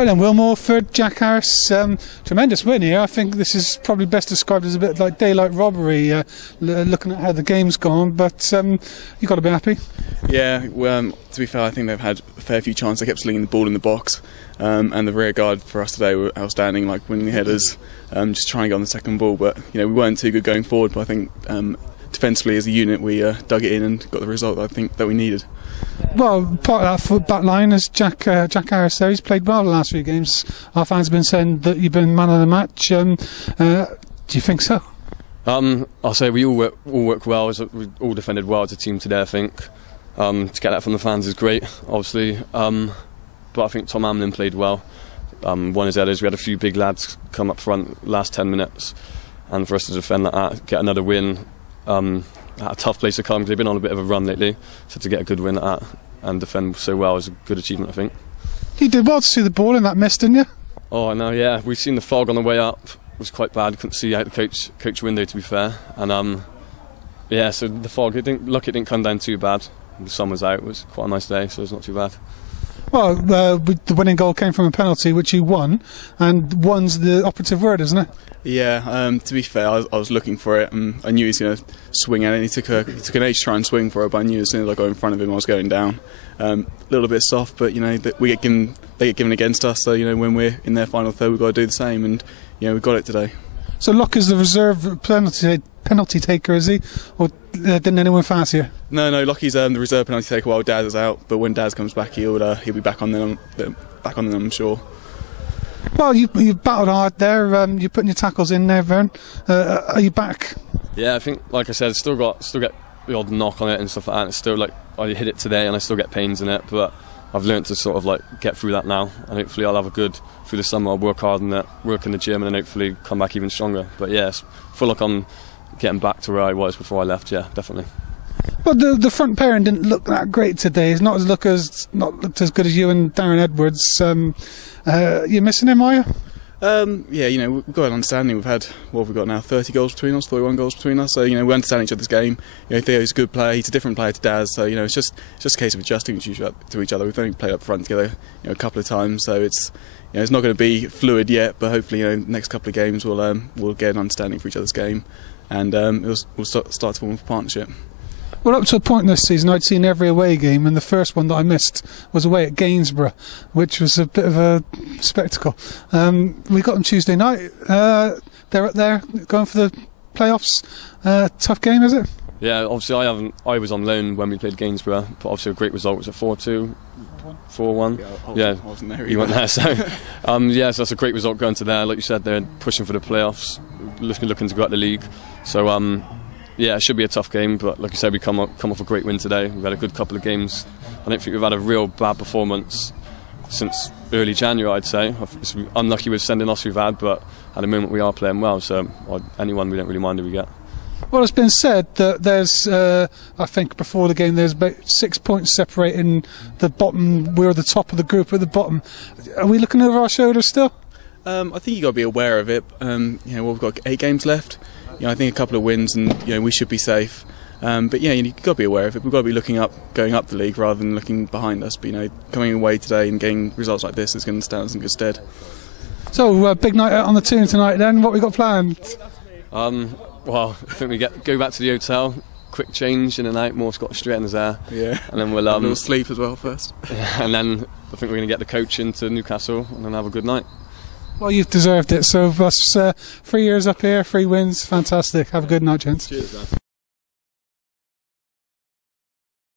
Right then, Will Morford, Jack Harris, tremendous win here. I think this is probably best described as a bit like daylight robbery, looking at how the game's gone, but you've got to be happy. Yeah, well, to be fair, I think they've had a fair few chances. They kept slinging the ball in the box, and the rear guard for us today were outstanding, like winning the headers, just trying to get on the second ball, but we weren't too good going forward, but I think defensively as a unit we dug it in and got the result that I think that we needed. Well, part of that back line is Jack Harris there. He's played well the last few games. Our fans have been saying that you've been man of the match. Do you think so? I'll say we all work well. We all defended well as a team today, I think. To get that from the fans is great, obviously. But I think Tom Hamlin played well. Won his headers. We had a few big lads come up front last 10 minutes. And for us to defend like that, get another win, at a tough place to come, because they've been on a bit of a run lately, so to get a good win at that and defend so well is a good achievement, I think. You did well to see the ball in that mist, didn't you? Oh, I know, yeah. We've seen the fog on the way up. It was quite bad. Couldn't see out the coach window, to be fair. And yeah, so the fog, it didn't come down too bad. The sun was out. It was quite a nice day, so it's not too bad. Well, the winning goal came from a penalty, which you won, and one's the operative word, isn't it? Yeah, to be fair, I was looking for it, and I knew he was going to swing at it. He took an age to try and swing for it, but I knew as soon as I got in front of him, I was going down. A little bit soft, but they get given against us. So when we're in their final third, we've got to do the same, and we got it today. So Locke is the reserve penalty taker, is he? Or didn't anyone fancy here? No, Lockie's the reserve penalty taker while Daz is out. But when Daz comes back, he'll be back on them. I'm sure. Well, you battled hard there. You're putting your tackles in there, Vern. Are you back? Yeah, I think, like I said, still get the odd knock on it and stuff like that. It's still like I hit it today and I still get pains in it, but I've learned to sort of like get through that now, and hopefully I'll have a good through the summer. I'll work hard on it, work in the gym, and then hopefully come back even stronger. But yeah, I feel like I'm getting back to where I was before I left. Yeah, definitely. Well, the front pairing didn't look that great today. It's not looked as good as you and Darren Edwards. You missing him, are you? Yeah, we've got an understanding. We've had, what have we got now, 30 goals between us, 31 goals between us. So, we understand each other's game. Theo's a good player. He's a different player to Daz. So, it's just a case of adjusting to each other. We've only played up front together, a couple of times. So it's not going to be fluid yet. But hopefully, next couple of games we'll get an understanding for each other's game, and we'll start to form a partnership. Well, up to a point this season, I'd seen every away game, and the first one that I missed was away at Gainsborough, which was a bit of a spectacle. We got them Tuesday night. They're up there going for the playoffs. Tough game, is it? Yeah, obviously I was on loan when we played Gainsborough, but obviously a great result. Was it 4-2? 4-1? Yeah, I wasn't there either. You weren't there, so yeah, so that's a great result going to there. Like you said, they're pushing for the playoffs, looking to go out the league. So yeah, it should be a tough game, but like you said, we come off a great win today. We've had a good couple of games. I don't think we've had a real bad performance since early January, I'd say. It's unlucky with sending off we've had, but at the moment we are playing well, so anyone we don't really mind who we get. Well, it's been said that there's, I think before the game, there's about 6 points separating the bottom. We're at the top of the group at the bottom. Are we looking over our shoulders still? I think you've got to be aware of it. We've got 8 games left. I think a couple of wins and we should be safe. But you've got to be aware of it. We've got to be looking up, going up the league rather than looking behind us. But coming away today and getting results like this is going to stand us in good stead. So big night out on the tune tonight then. What we got planned? Well, I think we go back to the hotel, quick change in and out, more Scottish straighteners there. Yeah. And then we'll sleep as well first. And then I think we're going to get the coach into Newcastle and then have a good night. Well, you've deserved it. So that's 3 years up here, 3 wins, fantastic. Have a good night, gents. Cheers, man.